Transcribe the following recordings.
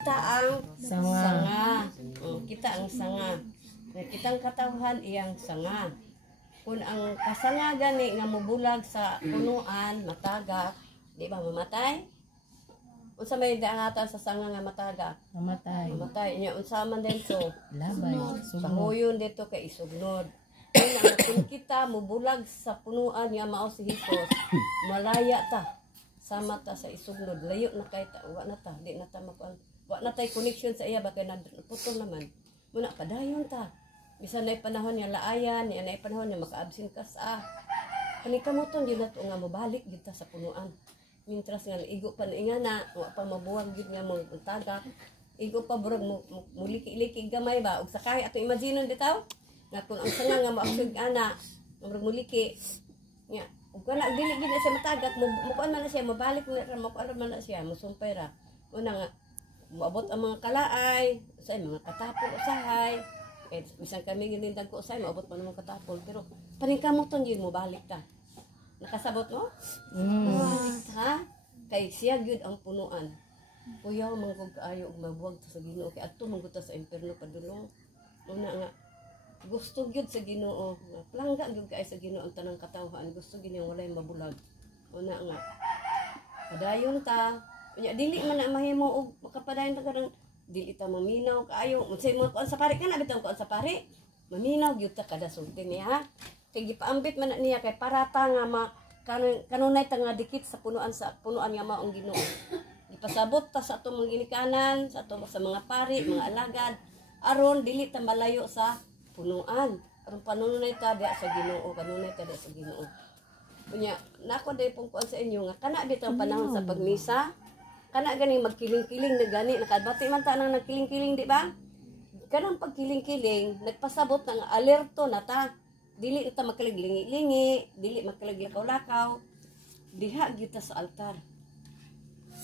Kita ang sanga. Kita ang sanga. Kitang katawhan iyang sanga. Kung ang kasanga gani nga mubulag sa punuan, matagak, di ba mamatay? Unsa may daangatan sa sanga nga matagak? Mamatay. Mamatay. Nya unsa man dito? Labay. Sa huyon dito kay isugnod. Kung kita mubulag sa punuan nga mao si Hesus, malaya ta. Sama ta sa isugnod. Layo na kay ta. Wa na ta. Di na ta makuan. Wa na tay connection sa iya bakay naputol naman. Muna padayon ta. Bisan nay panahon nga laayan, ya nay panahon nga maka-absent ka sa. Kanikamuton gyud nato nga mobalik gyud ta sa punuan. Mintras nga igo pa nga na, wa pa mabuwag gyud nga mo tagak. Igo pa burag muliki-liki gamay ba ug sakay ato imagine bitaw. Nga kung ang sanga nga moaksyon ana, burag muliki. Nya, ug kana dili gyud na siya matagak, mukuan man na siya mabalik na mukuan man na siya, musumpay ra. Una nga moabot ang mga kalaay, usay mga katapol usahay. Eh bisan kami ginindag ko usay moabot man mga katapol pero paningkamuton gyud mo balik ta. Nakasabot mo? Balik ta. Kay siya gyud ang punuan. Kuyaw manggod kaayo og mabuwag ta sa Ginoo kay adto manggod ta sa impierno padulong. Una nga gusto gyud sa Ginoo, plangga gyud kay sa Ginoo ang tanang katawhan, gusto gyud niyang walay mabulag. Una nga padayon ta. Nya dili man na mahimo og makapadayon ta kadang dili ta maminaw kaayo. Unsay mo kuan sa pare kana bitaw kuan sa pare. Maminaw gyud ta kada sulti niya. Kay gipaambit man na niya kay parata nga kanunay ta nga dikit sa punuan nga maong Ginoo. Ipasabot ta sa atong mga ginikanan, sa atong sa mga pari, mga alagad aron dili ta malayo sa punuan. Aron panunay ta diha sa Ginoo, kanunay ta diha sa Ginoo. Unya, nako day pong kuan sa inyo nga kana bitaw panahon sa pagmisa. Kana gani magkiling-kiling na gani nakabati man ta nang nagkiling-kiling di ba? Kanang pagkiling-kiling nagpasabot nga alerto na ta. Dili ta makaliglingi-lingi, dili makaliglakaw-lakaw. Diha gyud ta sa altar.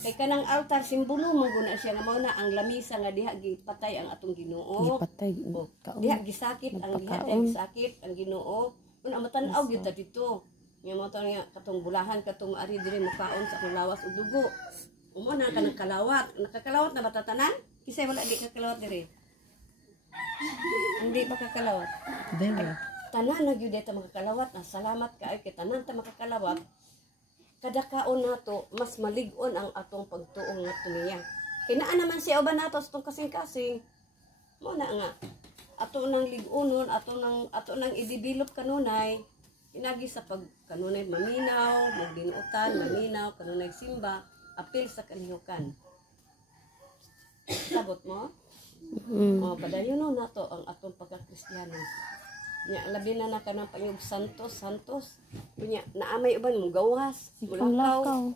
Kay kanang altar simbolo mo guna siya nga mao na ang lamisa nga diha gipatay ang atong Ginoo. Gipatay. Diha gisakit ang gisakit ang Ginoo. Una matan-aw gyud ta dito. Nga mo nga katong bulahan katong ari diri mukaon sa lawas ug dugo. Umuna ka ng kalawat. Nakakalawat na batatanan? Kisay wala di kakalawat diri. Hindi ba kakalawat? Dili. Tanan na gyud ta makakalawat na salamat kaayo kay tanan ta makakalawat. Kada kaon nato mas malig-on ang atong pagtuong ngadto niya. Kay naa naman siya uban nato sa tong kasing-kasing. Mo na nga ato nang lig-unon, ato nang i-develop kanunay. Inagi sa pagkanunay maminaw, magbinuotan, maminaw, kanunay simba, apil sa kalihukan. Sabot mo? Padayon no nato ang atong pagka-Kristiyano. Nya labi na kanang panyog santos. Nya naamay uban mo gawas, mulakaw.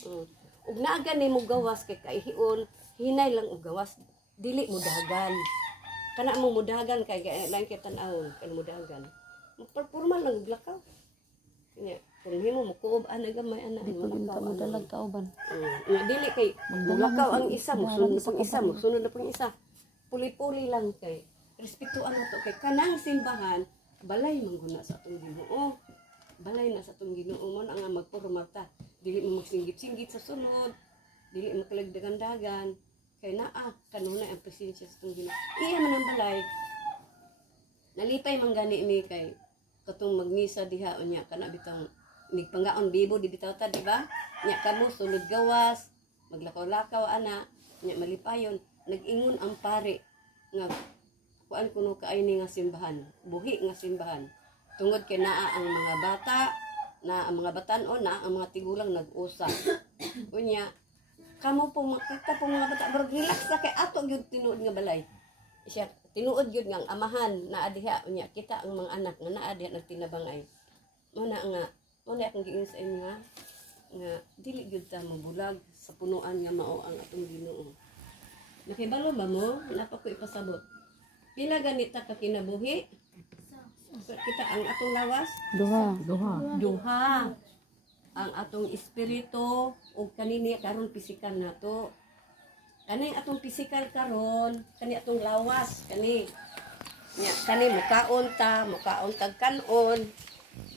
Ug naa gani mo gawas kay kaihion, hinay lang og gawas, dili mo dagan. Kana mo mudagan kay lain kay tan-aw, kan mudagan. Formal lang glakaw. Nya kung himo mo kuob ana gamay ana mo dalag kauban. Nya dili kay mulakaw ang isa, sunod na pang isa. Puli-puli lang kay respetuan nato kay kanang simbahan balay mangguna sa atong Ginoo. Balay na sa atong Ginoo mo na nga magpormal ta. Dili mo magsinggit-singgit sa sunod. Dili mo kalagdagan-dagan. Kay naa kanunay ang presensya sa atong Ginoo. Iya man ang balay. Nalipay man gani mi kay katong magmisa diha unya kana bitang nigpanggaon bibo di bitaw ta di ba? Nya kamo sulod gawas, maglakaw-lakaw ana, nya malipayon, nag-ingon ang pare nga kuan kuno kaayni nga simbahan, buhi nga simbahan. Tungod kay naa ang mga bata, na ang mga batan-on, na ang mga tigulang nag-usa. Unya, kamo po makita po mga bata, pero relax na kay ato gyud tinuod nga balay. Siya tinuod gyud nga ang amahan na adiha unya kita ang mga anak nga naa diha nagtinabangay. Muna nga, muna akong giingon sa inyo nga dili gyud ta mabulag sa punuan nga mao ang atong Ginoo. Nakibalo ba mo? Napa ko ipasabot. Pila ganita ka kinabuhi? Kita ang atong lawas? Duha. Ang atong espiritu o kanini karon pisikal nato. Kani atong pisikal karon, kani atong lawas, kani. Nya kani mukaon tag kanon.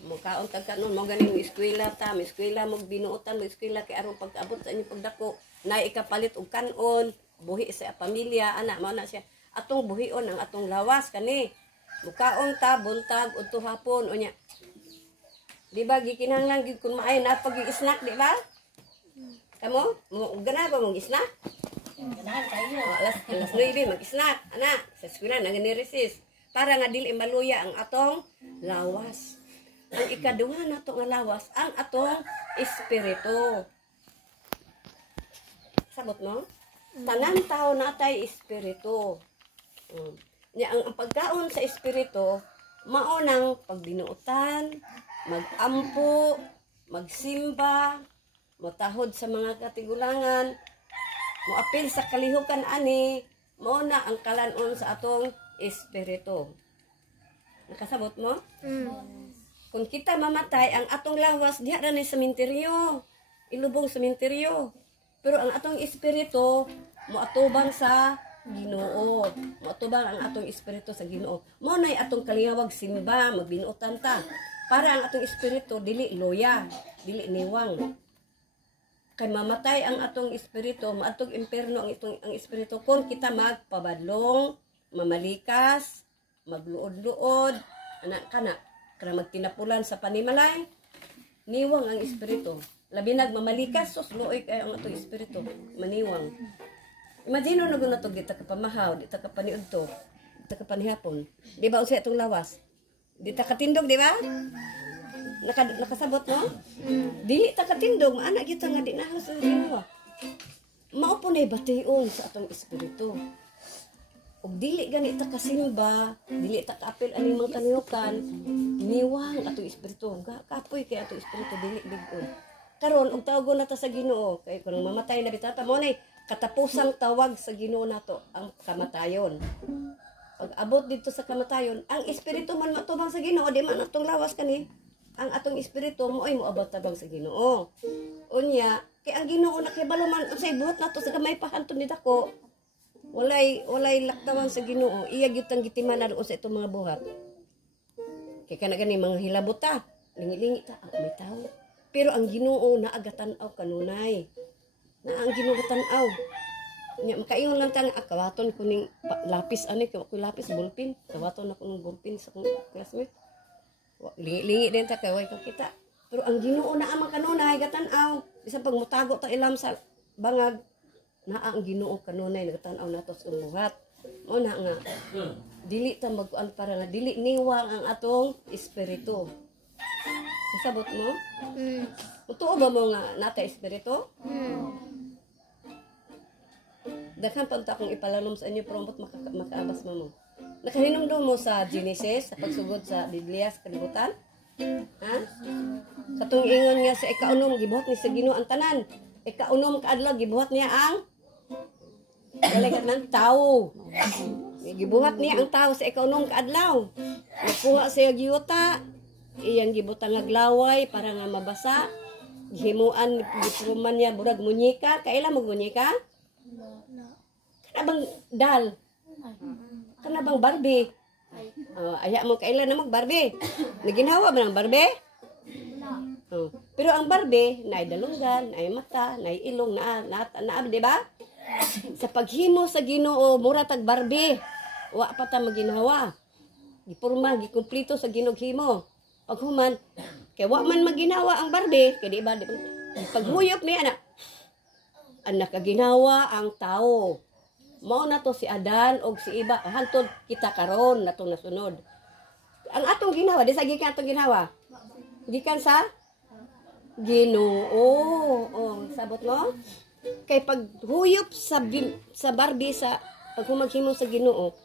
Mukaon tag kanon mo ganing eskwela ta, eskwela mo binuotan mo eskwela kay aron pag-abot sa inyong pagdako, na ikapalit og kanon. buhi sa pamilya ana mao na siya atong buhion ang atong lawas kani mukaon ta buntag udto hapon unya di ba gikinahanglan gid kun maay na pag snack di ba kamo mo gana ba mong snack ganahan kayo alas 9 mag-snack ana sa eskwela nagani-resist para nga dili maluya ang atong lawas ang ikaduha nato nga lawas ang atong espiritu sabot no tanan tao natay espiritu nya ang pagkaon sa espiritu mao nang pagbinuotan magampo magsimba motahod sa mga katigulangan moapil sa kalihukan ani mao na ang kalanon sa atong espiritu nakasabot mo kung kita mamatay ang atong lawas diha ra ni sementeryo ilubong sementeryo pero ang atong espiritu moatubang sa Ginoo. Moatubang ang atong espiritu sa Ginoo. Mo nay atong kalihawag simba, magbinuotan ta. Para ang atong espiritu dili loya, dili niwang. Kay mamatay ang atong espiritu, maatog imperno ang espiritu kung kita magpabadlong, mamalikas, magluod-luod, anak kana magtinapulan sa panimalay, niwang ang espiritu. Labi nagmamalikas, sus luoy kay ang atong espiritu, maniwang. Imagine no guna to kita kapamahaw, di ta kapaniud to, di ta kapanihapon. Di ba usa itong lawas? Di ta katindog, di ba? Nakasabot no? Dili ta katindog, anak kita nga di na sa Ginoo. Mao po nay bation sa atong espiritu. Og dili gani ta kasimba, dili ta kaapil ani mga kaniukan, niwang atong espiritu. Kapoy kay atong espiritu dili big-on. Karon og tawagon nata sa Ginoo kay kun mamatay na bitata mo nay katapusang tawag sa Ginoo nato ang kamatayon. Pag abot dito sa kamatayon, ang espiritu man matubang sa Ginoo, di man atong lawas kani. Ang atong espiritu mo ay moabot tabang sa Ginoo. Unya, kay ang Ginoo nakibalo man unsay buhat nato sa kamay pahantud ni dako. Walay laktawan sa Ginoo. Iya gyud tang gitiman na sa itong mga buhat. Kay kana gani mga hilabot ta, lingi-lingi ta ang may tawo. Pero ang Ginoo naagatan-aw kanunay. Na ang ginugatan-aw. Nya makaingon lang tang akawaton ko ning lapis ani kay ko lapis bulpin. Kawaton ako ng bulpin sa kong classmate. Lingi din ta kay way kita. Pero ang Ginoo na amang kanunay gatan-aw. Bisan pag mutago ta ilam sa bangag na ang Ginoo kanunay nagatan-aw nato sa buhat. Mo na nga dili ta magkuan para nga dili niwang ang atong espiritu. Sabot mo? Totoo ba mo nga nata espiritu? Daghang pa akong ipalanom sa inyo promote makaabas mo. Nakahinumdum mo sa Genesis sa pagsugod sa Biblia sa kalibutan? Ha? Katong ingon nga sa ikaunom gibuhat ni sa Ginoo ang tanan. Ikaunom kaadlaw gibuhat niya ang dalagat ng tao. Gibuhat niya ang tao sa ikaunom kaadlaw. Nakuha sa giyota, iyang gibutang nga glaway para nga mabasa. Gihimuan gipuman niya burag munyika, kaila mo munyika? Kana bang dal? Kana bang Barbie? Aya mo kaila na mag Barbie. Naginhawa ba ng Barbie? Pero ang Barbie, naay dalunggan, naay mata, naay ilong, na di ba? Sa paghimo sa Ginoo, mura tag Barbie. Wa pa ta maginhawa. Gipurma, gikumpleto sa ginughimo. Pag human, kay wa man maginawa ang Barbie, kay di ba? Paghuyop niya na, anak kaginawa ang tao. Mao na to si Adan o si iba, hantod kita karon na to nasunod. Ang atong ginawa, di sa gikan atong ginawa. Gikan sa Ginoo. Oh, sabot mo? Kay paghuyop sa Barbie sa paghumaghimo sa Ginoo.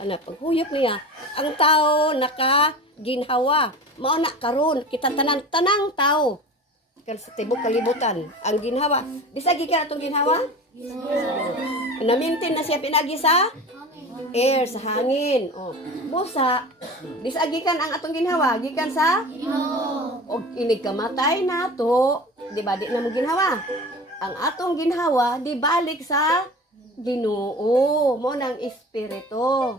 Ana paghuyop niya, ang tao nakaginhawa. Mao na karon kita tanang tao. Kan sa tibok kalibutan ang ginhawa. Bisag gikan atong ginhawa? Na-maintain na siya pinagi sa air, sa hangin. Oh, busa bisag gikan ang atong ginhawa, gikan sa Ginoo. Og inig kamatay nato, di ba di na mo ginhawa? Ang atong ginhawa di balik sa Ginoo. Mo nang espiritu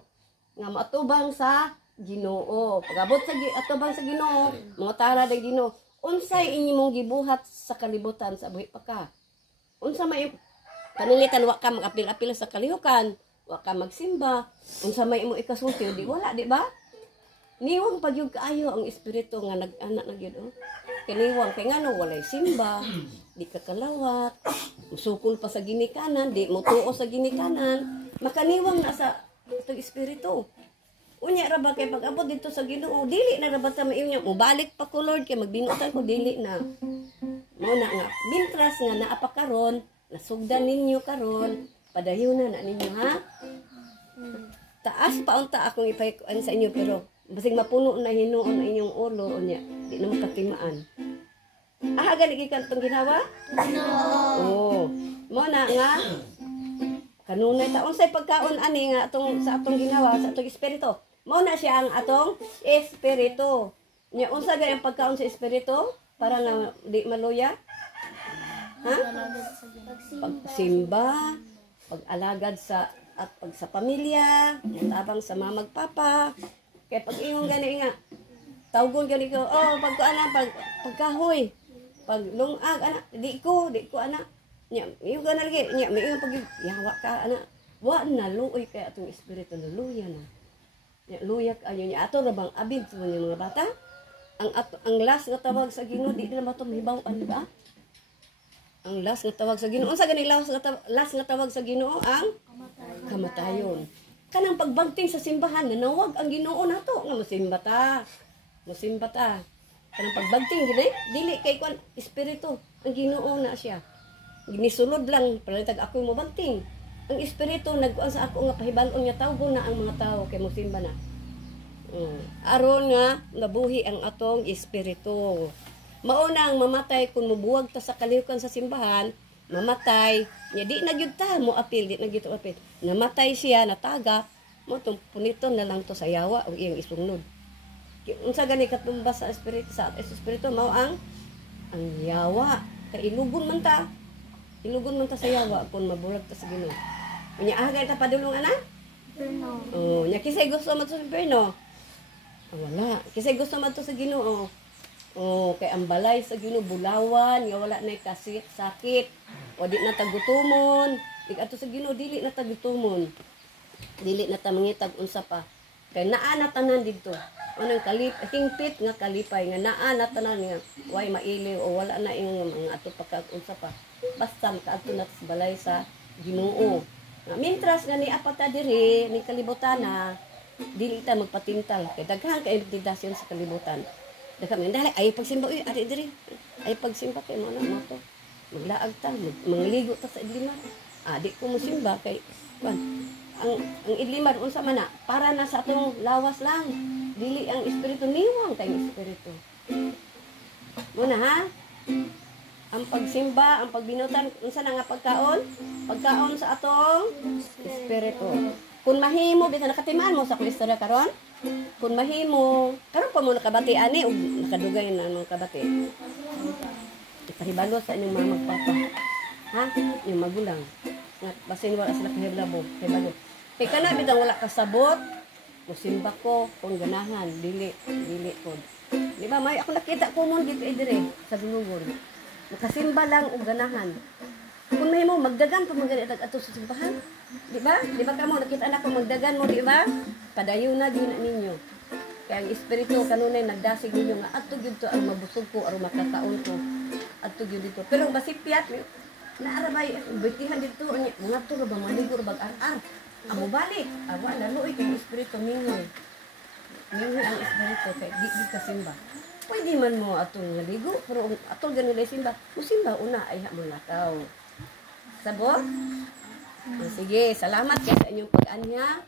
nga matubang sa Ginoo. Pagabot sa atubang sa Ginoo, mga tara ng Ginoo. Unsay inyong gibuhat sa kalibutan sa buhi pa ka? Unsa may Panilitan wa ka mag-apil-apil sa kalihukan, wa ka magsimba. Unsa may imo ikasulti, di wala, di ba? Niwang pagyud kaayo ang espiritu nga nag-anak na gyud. Kaniwang kay ngano walay simba, di ka kalawat, musukol pa sa ginikanan, di mo tuo sa ginikanan, makaniwang na sa itong espiritu. Unya ra ba kay pag-abot dito sa Ginoo, dili na ra ba ta maiunya mo balik pa ko Lord kay magbinutan ko dili na. Mao na nga bintras nga naa pa karon, nasugdan ninyo karon, padayon na ninyo ha. Taas pa unta akong ipaykuan sa inyo pero basig mapuno na hinuon na inyong ulo unya, di na makatimaan. Gani gikan tong ginawa? No. Mao na nga kanunay ta unsay pagkaon ani nga atong sa atong ginawa sa atong espiritu. Mao na siya ang atong espiritu. Nya unsa gani ang pagkaon sa espiritu para na di maluya? Ha? Pagsimba, pag-alagad sa at pag sa pamilya, tabang sa mga magpapa. Kay pag ingon gani nga tawgon gani ko, pagkuana pagkahoy, paglungag ana, di ko ana. Nya yung gana lagi, nya may yung pag yawa ka ana. Wa na luoy kay atong espiritu na luya na. Nya luya ayo nya ato ra bang abid sa mga bata. Ang last nga tawag sa Ginoo di na mato mahibaw-an ba? Ang last nga tawag sa Ginoo, unsa gani last nga tawag sa Ginoo ang kamatayon. Kanang pagbangting sa simbahan nanawag ang Ginoo nato nga mosimba ta. Kanang pagbangting dili kay kwan espiritu, ang Ginoo na siya. Ginisulod lang palitag ako mo banting. Ang espiritu nagkuan sa ako nga pahibal-on nga tawgon na ang mga tawo kay mosimba na. Aron nga nabuhi ang atong espiritu. Maunang mamatay kung mubuwag ta sa kalihukan sa simbahan, mamatay, nya di na gyud ta mo apil, di na gyud apil. Namatay siya, natagak, mo tong puniton na lang to sa yawa o iyang isunod. Unsa gani katumbas sa espiritu mao ang yawa, kay ilugon man ta sa yawa kung mabulag ta sa Ginoo. Unya gani ta padulong ana? Oh, nya kisay gusto man sa impierno. Wala, kisay gusto man to sa Ginoo. Kay ang balay sa Ginoo bulawan, nga wala na sakit, o di na tagutumon. Di ato sa Ginoo dili na tagutumon. Dili na ta mangitag unsa pa. Kay naa na tanan didto. Anong hingpit nga kalipay nga naa na tanan nga way mailiw o wala na ing mga ato pagkaunsa pa. Basta kaadto na sa balay sa Ginoo. Nga mintras nga ni apata diri ni kalibutana, dili ta magpatintal kay daghan kay intimidasyon sa kalibutan. Daghang dali ay pagsimba ari diri. Ay pagsimba kay mo na to. Maglaag ta, mangligo ta sa idlimar. Di ko mo simba kay kwan. Ang idlimar unsa man na para na sa atong lawas lang. Dili ang espiritu niwang kay espiritu. Muna ha? Ang pagsimba, ang pagbinutan unsa na nga pagkaon? Pagkaon sa atong espiritu. Kung mahimo bisan nakatimaan mo sa istorya karon, kung mahimo, karon pa mo nakabati ani ug nakadugay na mga kabati. Iparibalo sa inyong mga magpapa. Ha? Yung magulang. Nga basin wala sila kahiblabo, kahibalo. Kay kana bitang wala kasabot, musimba ko kung ganahan, dili ko. Di ba may ako nakita ko mon dito dire sa Dulugon. Nakasimba lang og ganahan. Kung may mo magdagan pa magalit ato sa simbahan. Di ba? Di ba kamo nakita anak ko magdagan mo, di ba? Padayon na din ninyo. Kaya ang espiritu kanunay nagdasig ninyo nga ato gyud to ang mabusog ko aron makakaon ko. Ato gyud dito. Pero basipyat naarabay bitihan dito mga to ba maligo bag ar. Amo balik. Awa na luoy kay espiritu mingoy. Mingoy ang espiritu kay di kasimba. Pwede man mo atong naligo, pero atong ganun na simba, musimba una ay mo lakaw. Sabot? Sige, salamat sa inyong pag-anya.